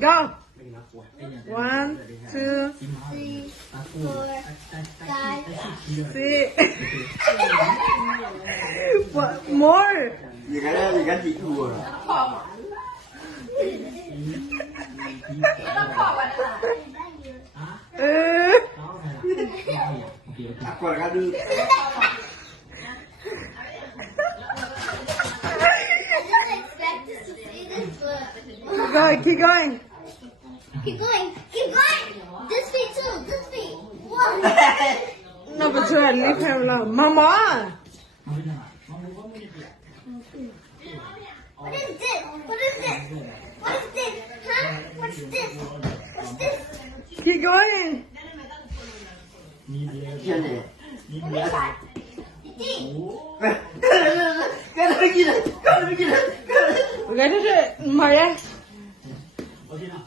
go. 1, 2, 3. What more? Vì cái chị thua rồi. Còn cái đưa. Keep going. Keep going. Keep going. This feet too. This feet. One. No, but you leave him alone. Mama. What is this? What is this? What is this? Huh? What's this? What's this? Keep going. Chân này. What is that? Cái đó gì đấy? Cái đó gì đấy? Cái đó Maria. What is that?